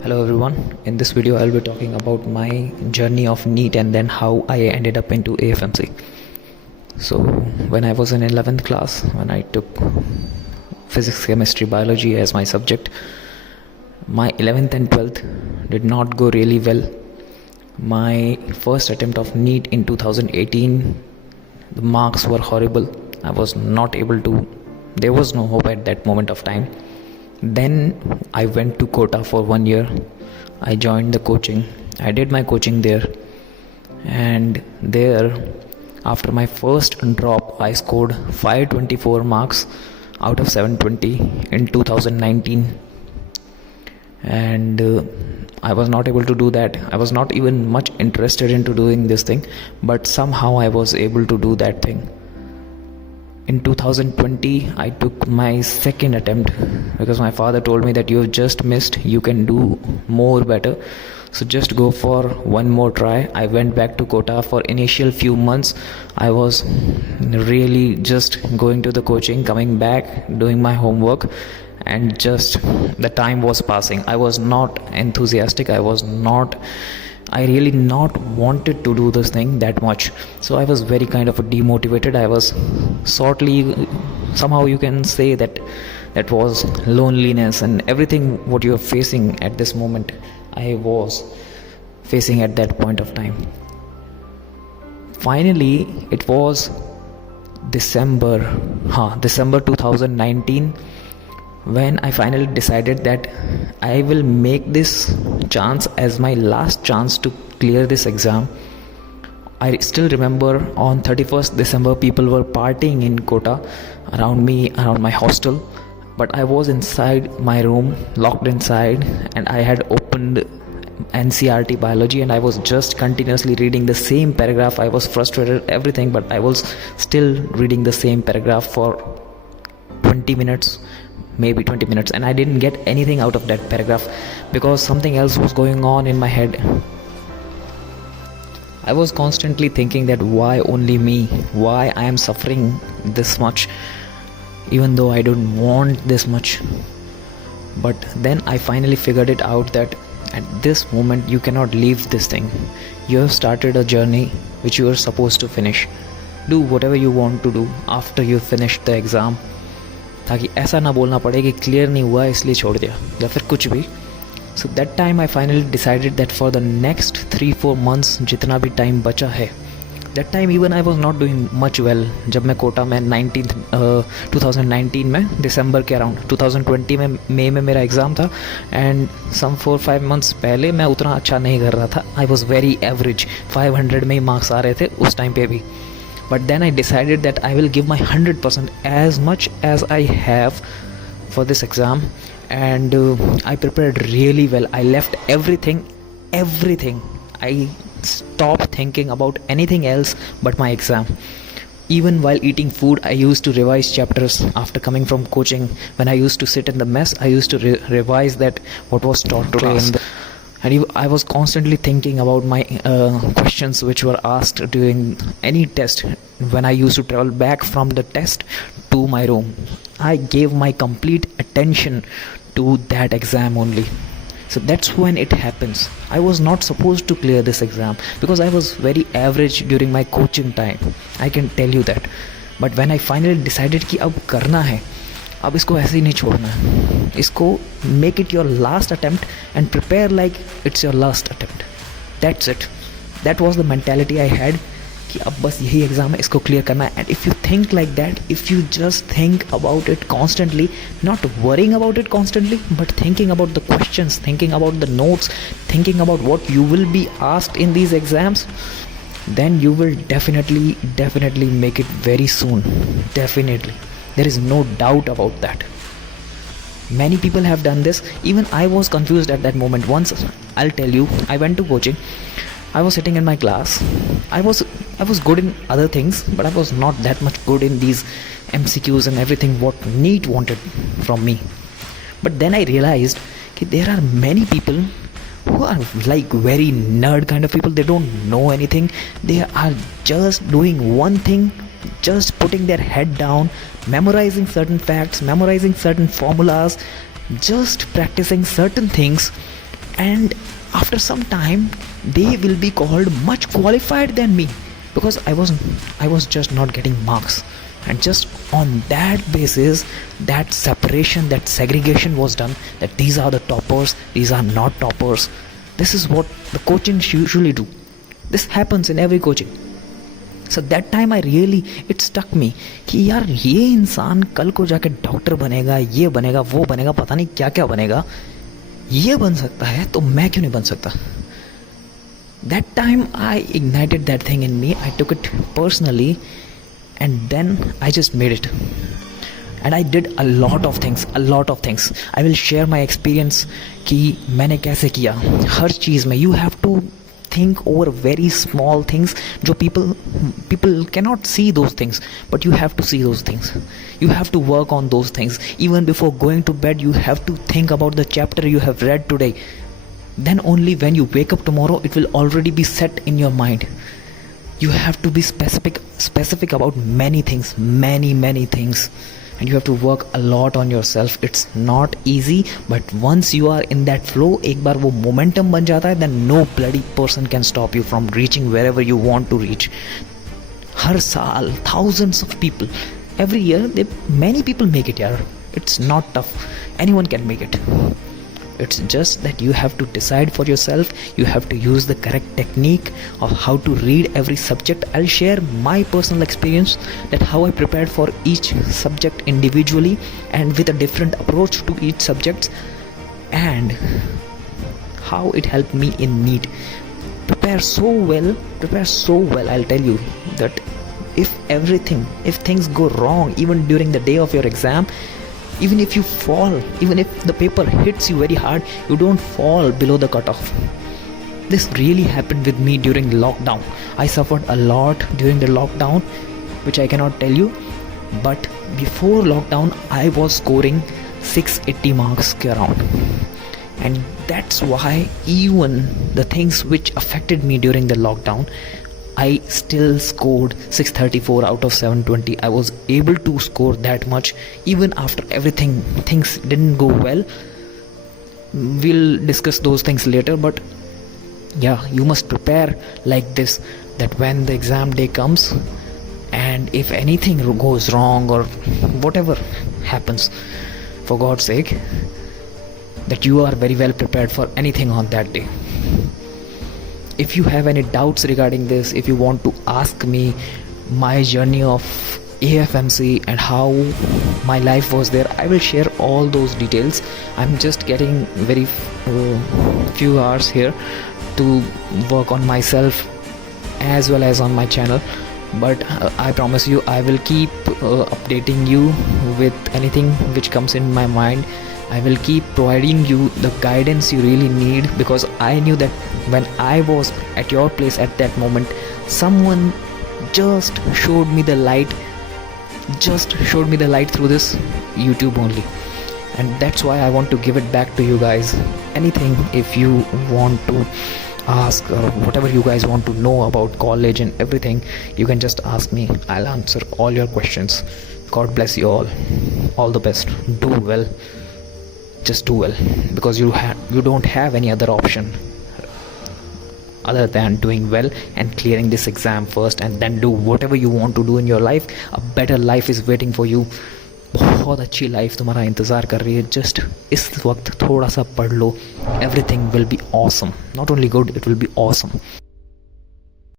Hello everyone, in this video I'll be talking about my journey of Neet and then how I ended up into AFMC. So when I was in 11th class, when I took physics, chemistry, biology as my subject, my 11th and 12th did not go really well. My first attempt of Neet in 2018, the marks were horrible. I was not able to, there was no hope at that moment of time. Then I went to Kota for 1 year. I joined the coaching. I did my coaching there. And there, after my first drop, I scored 524 marks out of 720 in 2019. And I was not able to do that. I was not even much interested into doing this thing, but somehow I was able to do that thing. In 2020, I took my second attempt because my father told me that you have just missed, you can do more better. So just go for one more try. I went back to Kota for initial few months. I was really just going to the coaching, coming back, doing my homework, and just the time was passing. I was not enthusiastic. I really not wanted to do this thing that much. So I was very kind of demotivated. I was somehow you can say that was loneliness and everything what you are facing at this moment. I was facing at that point of time. Finally, it was December 2019 when I finally decided that I will make this chance as my last chance to clear this exam. I still remember on 31st December people were partying in Kota around me, around my hostel, but I was inside my room, locked inside, and I had opened NCRT biology and I was just continuously reading the same paragraph. I was frustrated, everything, but I was still reading the same paragraph for 20 minutes, maybe 20 minutes, and I didn't get anything out of that paragraph because something else was going on in my head. I was constantly thinking that why only me, why I am suffering this much even though I don't want this much. But then I finally figured it out that at this moment you cannot leave this thing. You have started a journey which you are supposed to finish. Do whatever you want to do after you finish the exam, ताकि ऐसा ना बोलना पड़े कि clear नहीं हुआ इसलिए छोड़ दिया या फिर कुछ भी. So that time I finally decided that for the next 3-4 months जितना भी टाइम बचा है, that time even I was not doing much well. जब मैं कोटा में 2019 में दिसंबर के अराउंड, 2020 में मई में मेरा एग्ज़ाम था एंड सम 4-5 मंथ्स पहले मैं उतना अच्छा नहीं कर रहा था. आई वॉज वेरी एवरेज, 500 में ही मार्क्स आ रहे थे उस टाइम पे भी. But then I decided that I will give my 100% as much as I have for this exam, and I prepared really well. I left everything. I stopped thinking about anything else but my exam. Even while eating food, I used to revise chapters after coming from coaching. When I used to sit in the mess, I used to revise that what was taught today. And I was constantly thinking about my questions which were asked during any test. When I used to travel back from the test to my room, I gave my complete attention to that exam only. So that's when it happens. I was not supposed to clear this exam because I was very average during my coaching time. I can tell you that. But when I finally decided कि अब करना है, अब इसको ऐसे ही नहीं छोड़ना है, इसको make it your last attempt and prepare like it's your last attempt. That's it. That was the mentality I had कि अब बस यही एग्ज़ाम है, इसको क्लियर करना है. And if you think like that, if you just think about it constantly, not worrying about it constantly, but thinking about the questions, thinking about the notes, thinking about what you will be asked in these exams, then you will definitely make it very soon. Definitely. There is no doubt about that. Many people have done this. Even I was confused at that moment. Once, I'll tell you, I went to coaching. I was sitting in my class. I was good in other things, but I was not that much good in these MCQs and everything what Neet wanted from me. But then I realized that there are many people who are like very nerd kind of people. They don't know anything. They are just doing one thing, just putting their head down, memorizing certain facts, memorizing certain formulas, just practicing certain things and after some time they will be called much qualified than me, because I was just not getting marks. And just on that basis, that separation, that segregation was done, that these are the toppers, these are not toppers. This is what the coaching usually do. This happens in every coaching. So that time I really, it stuck me कि यार ये इंसान कल को जाके doctor बनेगा, ये बनेगा, वो बनेगा, पता नहीं क्या क्या बनेगा, ये बन सकता है तो मैं क्यों नहीं बन सकता. That time I ignited that thing in me, I took it personally, and then I just made it. And I did a lot of things. I will share my experience कि मैंने कैसे किया हर चीज़ में. You have to think over very small things. जो people cannot see those things, but you have to see those things. You have to work on those things. Even before going to bed, you have to think about the chapter you have read today. Then only when you wake up tomorrow, it will already be set in your mind. You have to be specific about many things, many things. And you have to work a lot on yourself. It's not easy, but once you are in that flow, एक बार वो momentum बन जाता है, then no bloody person can stop you from reaching wherever you want to reach. हर साल thousands of people, every year many people make it यार. It's not tough. Anyone can make it. It's just that you have to decide for yourself. You have to use the correct technique of how to read every subject. I'll share my personal experience, that how I prepared for each subject individually and with a different approach to each subject, and how it helped me in Neet. Prepare so well, I'll tell you that if things go wrong even during the day of your exam, even if you fall, even if the paper hits you very hard, you don't fall below the cutoff. This really happened with me during lockdown. I suffered a lot during the lockdown, which I cannot tell you. But before lockdown, I was scoring 680 marks ke around. And that's why even the things which affected me during the lockdown, I still scored 634 out of 720. I was able to score that much even after everything. Things didn't go well. We'll discuss those things later, but yeah, you must prepare like this, that when the exam day comes and if anything goes wrong or whatever happens, for God's sake, that you are very well prepared for anything on that day. If you have any doubts regarding this, if you want to ask me my journey of AFMC and how my life was there, I will share all those details. I'm just getting very few hours here to work on myself as well as on my channel, but I promise you I will keep updating you with anything which comes in my mind. I will keep providing you the guidance you really need, because I knew that when I was at your place at that moment, someone just showed me the light through this YouTube only. And that's why I want to give it back to you guys. Anything if you want to ask or whatever you guys want to know about college and everything, you can just ask me. I'll answer all your questions. God bless you all the best. Do well. Just do well, because you don't have any other option other than doing well and clearing this exam first, and then do whatever you want to do in your life. A better life is waiting for you. बहुत अच्छी life तुम्हारा इंतज़ार कर रही है. Just इस वक्त थोड़ा सा पढ़ लो. Everything will be awesome. Not only good, it will be awesome.